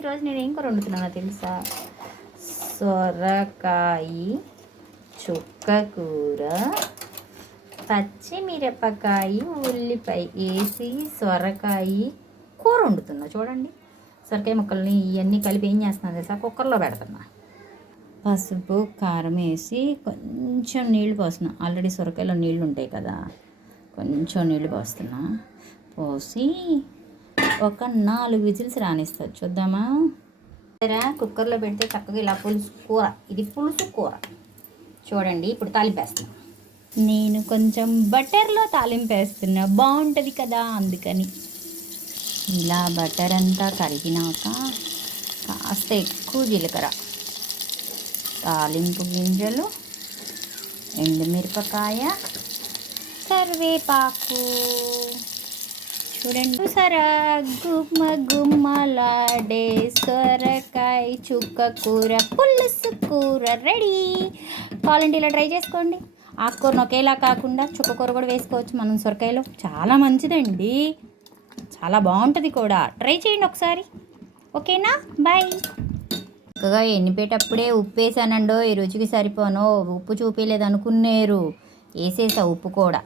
ఈరోజు నేను ఏం కూర వండుతున్నానో తెలుసా? సొరకాయ చుక్క కూర, పచ్చిమిరపకాయ ఉల్లిపాయ వేసి సొరకాయ కూర వండుతున్నా. చూడండి, సొరకాయ ముక్కల్ని ఇవన్నీ కలిపి ఏం చేస్తున్నా తెలుసా? కుక్కర్లో పెడుతున్నా. పసుపు కారం వేసి కొంచెం నీళ్ళు పోస్తున్నా. ఆల్రెడీ సొరకాయలో నీళ్ళు ఉంటాయి కదా, కొంచెం నీళ్ళు పోస్తున్నా. పోసి ఒక 4 విజిల్స్ రానిస్తుంది. చూద్దామా? కుక్కర్లో పెడితే చక్కగా ఇలా పులుసు కూర, ఇది పులుసు కూర. చూడండి, ఇప్పుడు తాలింపేస్తున్నా. నేను కొంచెం బటర్లో తాలింపేస్తున్నా, బాగుంటుంది కదా అందుకని. ఇలా బటర్ అంతా కరిగినాక కాస్త ఎక్కువ జీలకర్ర, తాలింపు గింజలు, ఎండుమిరపకాయ, కరివేపాకు. చూడండి, చూసారా? గుమ్మ గుమ్మలాడే సొరకాయ చుక్క కూర, పులుసు కూర రెడీ. కావాలంటే ఇలా ట్రై చేసుకోండి. ఆకుకూరను ఒకేలా కాకుండా చుక్క కూర కూడా వేసుకోవచ్చు మనం సొరకాయలో. చాలా మంచిదండి, చాలా బాగుంటుంది కూడా. ట్రై చేయండి ఒకసారి. ఓకేనా? బాయ్. చక్కగా ఎన్నిపేటప్పుడే ఉప్పు వేసానండో, ఈ రుచికి సరిపోను. ఉప్పు చూపించలేదు అనుకున్నారు, వేసేసా ఉప్పు కూడా.